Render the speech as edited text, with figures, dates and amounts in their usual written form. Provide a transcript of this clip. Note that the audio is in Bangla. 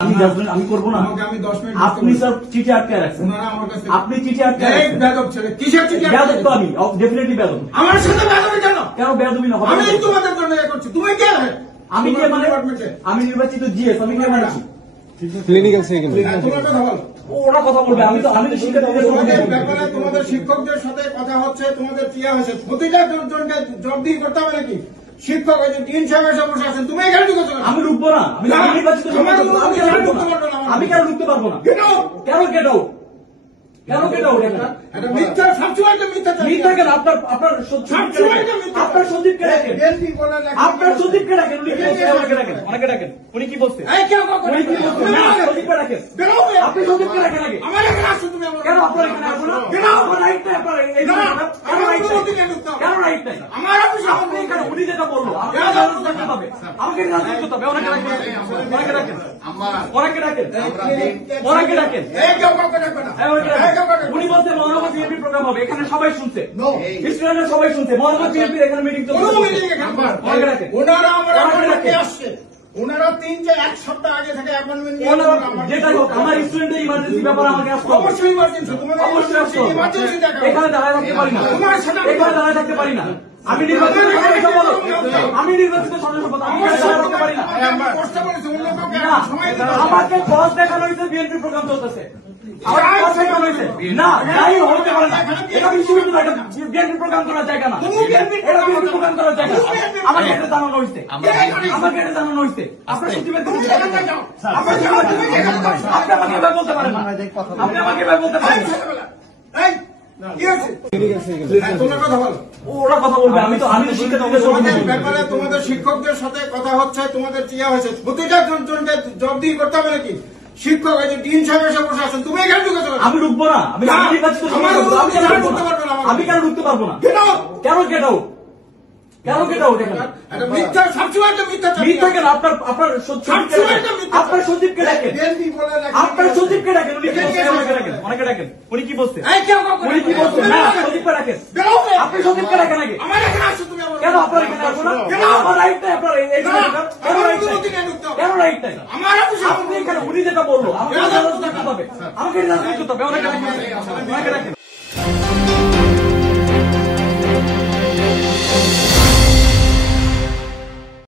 আমি করবো না। আপনি স্যার চিঠি আটকে রাখছেন, আপনি চিঠি আটকে বেয়াদব তো আমি ডেফিনেটলি বেয়াদব। আমার সাথে বেয়াদবি কেন? কেন বেয়াদবি না? আমি তোমাদের জন্য করছি, তুমি কে? আমি কে মানে? আমি নির্বাচিত জিএস, আমি কে মানছি? ক্লিনিক্যাল সেকেন্ড ওরা কথা বলবে, আমি তো শিক্ষার্থীদের ব্যাপারে তোমাদের শিক্ষকদের সাথে কথা হচ্ছে, তোমাদের ক্রিয়া হয়েছে, প্রতিটা জনকে জবাবদিহি করতে হবে নাকি? শিক্ষক হয়েছে ডিন সাহেবের সমস্যা আছেন, তুমি এখানে ঢুকেছো কেন? আমি ঢুকবো না, আমি নির্বাচিত, আমি কেন ঢুকতে পারবো না? কেন কেটাও মিথ্যা সবসময় তো মিথ্যা মিথ্যা কেন? আপনার সচিবকে ডাকেন, আপনার সচিবকে ডাকেন, অনেকে ডাকেন। উনি কি বলছে? উনি কি বলছে? না, সচিবকে ডাকেন, আপনি সচিবকে ডাকেন আগে। আমার এখানে আসছো তুমি? কেন আপনার এখানে আসবো না? আমার রাইট নাই, আপনার এই কেন রাইট নাই? আমার অফিসে আপনি এখানে, উনি যেটা বললো আমাকে রাজনীতি করতে হবে, অনেকে ডাকেন, অনেকে ডাকেন। উনি বলছে মহানগর বিএনপি প্রোগ্রাম হবে, এখানে সবাই শুনছে, স্টুডেন্টরা সবাই শুনছে, মহানগর বিএনপির এখানে মিটিং চলছে। ওনারা আমার আসছে, ওনারা 1 সপ্তাহ আগে থেকে অ্যাপয়েন্টমেন্ট নিয়ে যেটা হোক, আমার স্টুডেন্টের ইমার্জেন্সি ব্যাপারে আমাকে আসতে হবে। অবশ্যই ইমার্জেন্সি, তোমাদের অবশ্যই আসতে হবে। ইমার্জেন্সি দেখা এখানে দাঁড়ায় থাকতে পারি না, এখানে দাঁড়ায় থাকতে পারি না। আমি নির্বাচিত সদস্য পদ, আমি নির্বাচিত সদস্য পদ, আমি এখানে দাঁড়ায় থাকতে পারি না। আমাকে বস দেখানো হয়েছে, বিএনপি প্রোগ্রাম চলতেছে। না, তাই হতে পারে না। এটা বিশ্ববিদ্যালয়, এটা বিএনপি প্রোগ্রাম করার জায়গা না, এটা বিএনপি প্রোগ্রাম করার জায়গা। আমাকে এটা জানানো হয়েছে, আপনার সচিবের আপনি আমাকে এবার বলতে পারেন না, আপনি আমাকে এবার বলতে পারেন না। ওরা কথা বলবে, আমি তো শিক্ষার্থীদের ব্যাপারে তোমাদের শিক্ষকদের সাথে কথা হচ্ছে, তোমাদের ক্রিয়া হয়েছে, প্রতিটা জনকে জবাবদিহি করতে হবে নাকি? শিক্ষক হয়েছে ডিন সাহেবের সমস্যা আছেন, তুমি এখানে ঢুকেছো কেন? আমি ঢুকবো না, আমি নির্বাচিত, আমি কেন ঢুকতে পারবো না? কেন কেটাও মিথ্যা সবসময় তো মিথ্যা মিথ্যা কেন? আপনার সচিবকে ডাকেন, আপনার সচিবকে ডাকেন, অনেকে ডাকেন। উনি কি বলছে? উনি কি বলছে? না, সচিবকে ডাকেন, আপনি সচিবকে ডাকেন আগে। আমার এখানে আসছো তুমি? কেন আপনার এখানে আসবো না? আমার রাইট নাই, আপনার কেন রাইট নাই? আমার অফিসে আপনি এখানে, উনি যেটা বললো আমাকে রাজনীতি করতে হবে, আমাকে রাজনীতি করতে হবে, অনেকে ডাকেন।